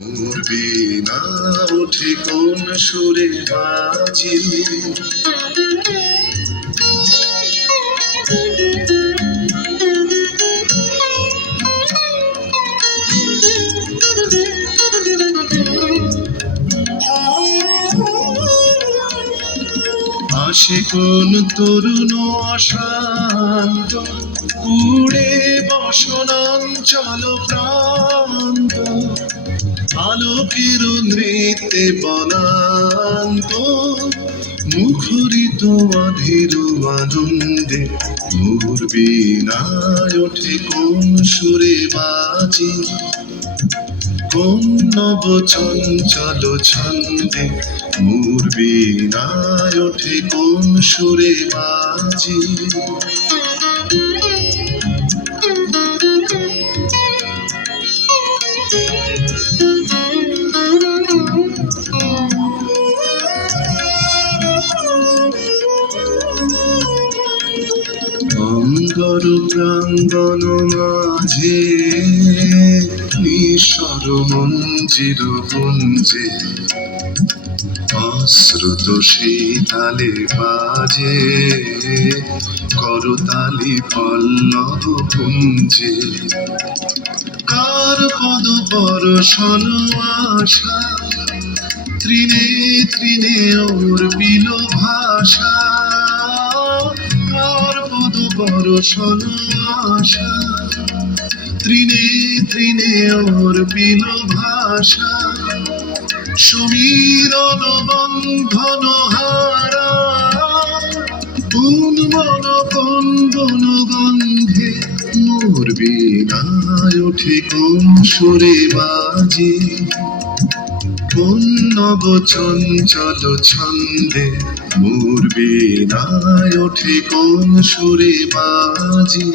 মোর বীণা ওঠে কোন সুরে বাজে, আসে কোন তরুণ অশান্ত, উড়ে বসনাঞ্চল প্রান্ত, আলোকের নৃত্যে বনান্ত, মুখরিত অধীর আনন্দে মোর বীণায় ওঠে কোন সুরে বাজে, কোন নব চঞ্চল ছন্দে মোর বীণায় ওঠে কোন সুরে বাজে। অঙ্গর প্রাঙ্গণ মাঝে নিঃস্বর মঞ্জির গুঞ্জে, অশ্রুত শীতালে বাজে করতালি পল্লব পুঞ্জে, কার পদ বর্ষণ আশা, তৃণে তৃণে ওর বিল ভাষা, কার পদ বর্ষণ আশা, তৃণে তৃণে ওর বিল ভাষা, সমীরণ বন্ধন হারা, কোন মন কোন বন গন্ধে মোর বীণায় ওঠে কোন সুরে বাজে, কোন নব চঞ্চল ছন্দে মোর বীণায় ওঠে কোন সুরে বাজে।